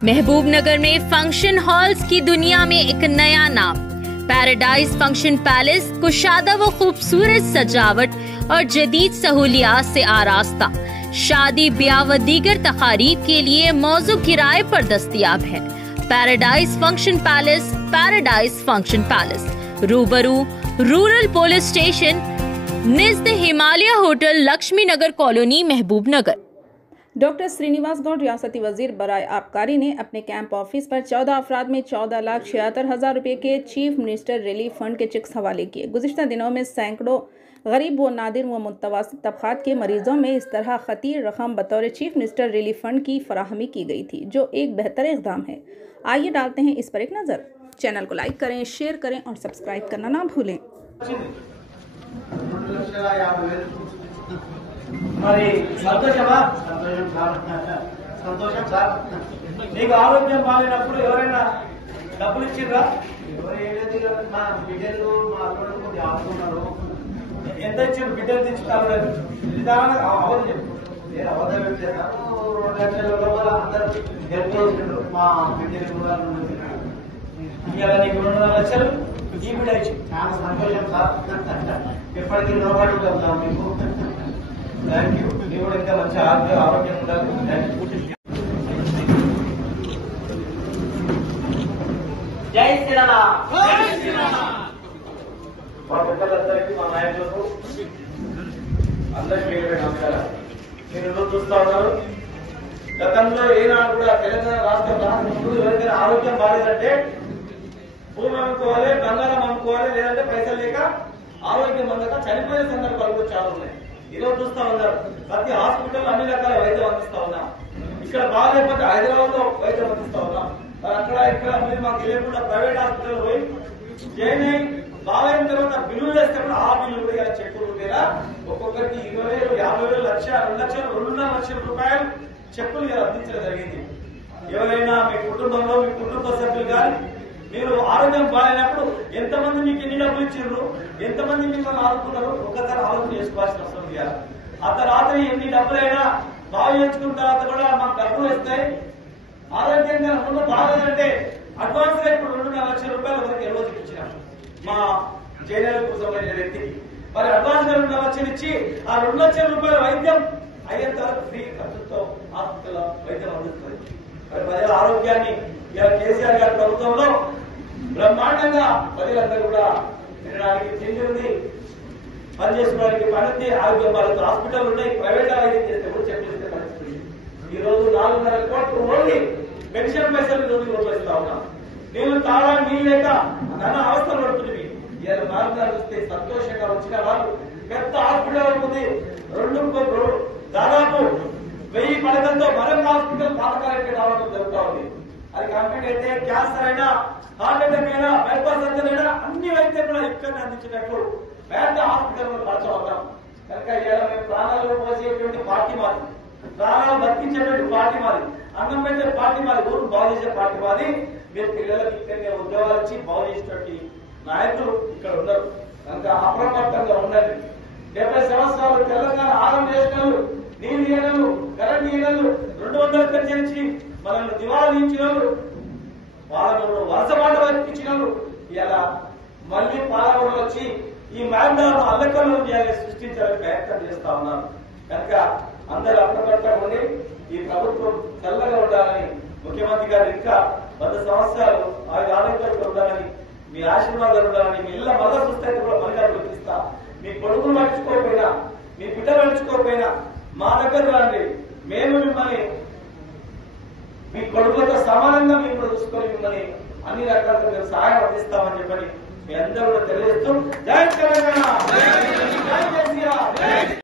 महबूबनगर में function halls की दुनिया में एक नया नाम पैराडाइज फंक्शन पैलेस कुशादा व खूबसूरत सजावट और जदीद सहूलियात से आरास्ता शादी ब्याह व दीगर तकारीब के लिए मौजू किराए पर दस्तयाब है। पैराडाइज फंक्शन पैलेस रूबरू रूरल पुलिस स्टेशन निज़द Himalaya hotel Lakshmi Nagar colony Mahbubnagar. Doctor Srinivas Goud रियासती वजीर बराए आबकारी ने अपने कैंप ऑफिस पर 14 अफराद में 14,76,000 रुपये के चीफ मिनिस्टर रिलीफ फंड के चेक्स हवाले किए। गुज़िश्ता दिनों में सैकड़ों गरीब व नादिर व मुतवस्सित तबक़ात के मरीजों में इस तरह खतीर रकम बतौर चीफ मिनिस्टर रिलीफ फंड की फराहमी की गई थी, जो एक बेहतर इक़दाम है। आइए डालते हैं इस पर एक नज़र। चैनल को लाइक करें, शेयर करें और सब्सक्राइब करना ना भूलें। మరి సంతోషమా సంతోషం సార్ నీకు ఆరోగ్యం బాగాలేనప్పుడు ఎవరైనా డబ్బులు ఇచ్చిర్రా మా బిడ్డలు మా కొడుకు ఆడుకున్నారు ఎంత ఇచ్చారు బిడ్డలు తెచ్చుకోవాలి నిదానంగా అవధం చెప్పు నేను అవధం చెప్పాను 2 లక్షల లోపల అందరూ హెల్ప్ చేసిండ్రు మా బిడ్డలు కూడా ఇవాళ నీకు 2 లక్షలు ఈ బిడ్డ ఇచ్చి చాలా సంతోషం సార్ ఎప్పటికీ లోపడి ఉంటాం మీకు థ్యాంక్ యూ ನೀವು ಕೂಡ మంచి ఆరోగ్యం ఉండాలి। జై శ్రీరామ్ జై శ్రీరామ్ మా పెద్దలందరికీ మా నాయకులకు అందరికీ నమస్కారం। మీరు చూస్తా ఉన్నారు గతంలో ఏనాడు కూడా తెలంగాణ రాష్ట్రంలో ముందు ఎవరికైనా ఆరోగ్యం బాగాలేదంటే భూమి అమ్ముకోవాలి, బంగారం అమ్ముకోవాలి, లేదంటే పైసలు లేక ఆరోగ్యం అందక చనిపోయే సందర్భాలు కూడా చాలా ఉన్నాయి। ఈరోజు చూస్తా ఉన్నారు ప్రతి హాస్పిటల్ అన్ని రకాల వైద్యం అందిస్తా ఉన్నాం। ఇక్కడ బాగాలేకపోతే హైదరాబాద్ లో వైద్యం అందిస్తా ఉన్నాం। మరి అక్కడ ఇక్కడ మీరు మాకు తెలియకుండా ప్రైవేట్ హాస్పిటల్ పోయి జాయిన్ అయ్యి బాగైన తర్వాత బిల్లులు వేస్తే కూడా ఆ బిల్లు కూడా ఇలా చెక్కులు ఉండేలా ఒక్కొక్కరికి 20,000, 50,000, లక్ష, 2 లక్షలు, 2.5 లక్షల రూపాయలు చెక్కులు ఇలా అందించడం జరిగింది। ఎవరైనా మీ కుటుంబంలో మీ కుటుంబ సభ్యులు కానీ మీరు ఆరోగ్యం బాగాలేనప్పుడు ఎంతమంది మీకు ఎన్ని డబ్బులు ఇచ్చిండ్రు, ఎంతమంది మిమ్మల్ని ఆదుకున్నారు ఒకసారి ఆలోచన చేసుకోవాల్సిన అవసరం ఉంది। ఆ తర్వాత ఎన్ని డబ్బులైనా బాగు చేసుకున్న తర్వాత కూడా మాకు డబ్బులు వస్తాయి। ఆరోగ్యంగా ముందు బాగాలంటే అడ్వాన్స్ గా ఇప్పుడు 2.5 లక్షల రూపాయల వరకు ఈ రోజుకి ఇచ్చినాం మా జైనలకు సంబంధించిన వ్యక్తికి। మరి అడ్వాన్స్ గా 2 లక్షలు ఇచ్చి ఆ 2 లక్షల రూపాయల వైద్యం అయ్యేంత వరకు ఫ్రీ ఖర్చుతో హాస్పిటల్ వైద్యం అందుతుంది। మరి ప్రజల ఆరోగ్యాన్ని ఇలా కేసీఆర్ గారి ప్రభుత్వంలో బ్రహ్మాండంగా ప్రజలందరూ కూడా తినడానికి తిండి ఉంది, పని చేసుకోవడానికి పని ఉంది, ఆరోగ్య పాలతో హాస్పిటల్ ఉన్నాయి, ప్రైవేట్ వైద్యం చేస్తే కూడా చెప్పేస్తే పరిస్థితి। ఈ రోజు 4.5 కోట్లు ఓన్లీ పెన్షన్ పైసలు వదిలిస్తా ఉన్నాం। నేను తాళాన్ని నీళ్ళు లేక నాన్న అవస్థలు పడుతుంది। ఇలా మార్గాలు వస్తే సంతోషంగా వచ్చిన వాళ్ళు పెద్ద హాస్పిటల్ ఉంది, దాదాపు 1000 పడకలతో మరొక హాస్పిటల్ పాతకాలకి రావడం జరుగుతూ ఉంది। అది కంప్లీట్ అయితే క్యాన్సర్ అయినా, హార్ట్ అటాక్ అయినా, బైపాస్ సర్జరీ అయినా అన్ని వైద్యం కూడా ఇక్కడనే అందించినట్లు పెద్ద హాస్పిటల్ పరచబడతాం కనుక ఇలా మేము ప్రాణాలు పోసేటువంటి పార్టీ మాది, ప్రాణాలు బతికించేటువంటి పార్టీ మాది, అన్నం పెట్టే పార్టీ మాది, ఊరు బాగు చేసే పార్టీ మాది। మీరు పిల్లలకి ఇక్కడనే ఉద్యోగాలు ఇచ్చి బాగు చేసేటువంటి నాయకులు ఇక్కడ ఉన్నారు కనుక అప్రమత్తంగా ఉండండి। 70 సంవత్సరాలు తెలంగాణ ఆగం చేసిన నీళ్ళు ఇయ్యగలరు, కరెంట్ ఇయ్యగలరు, 200 పెంచి మనల్ని దివాళా ఇచ్చిన వాళ్ళను వరుసపాట ఇచ్చిన ఇలా మళ్లీ పాలనలో వచ్చి ఈ మ్యాండాను అల్లకల్లం సృష్టించాలని ప్రయత్నం చేస్తా ఉన్నారు కనుక అందరూ అప్రమత్తంగా ఉండి ఈ ప్రభుత్వం చల్లగా ఉండాలని, ముఖ్యమంత్రి గారు ఇంకా 100 సంవత్సరాలు ఆరోగ్యంగా ఉండాలని, మీ ఆశీర్వాదాలు ఉండాలని, మీ ఇళ్ల మళ్ళా చూస్తే కూడా మళ్ళీ గుర్తిస్తా। మీ కొడుకులు పట్టించుకోకపోయినా, మీ బిడ్డ పట్టించుకోకపోయినా మా దగ్గర రండి, మేము మిమ్మల్ని మీ కొడుకులతో సమానంగా మేము కూడా చూసుకొని మిమ్మల్ని అన్ని రకాలుగా మేము సహాయం అందిస్తామని చెప్పని మీ అందరూ కూడా తెలియజేస్తూ జై తెలంగాణ, జై కేసీఆర్।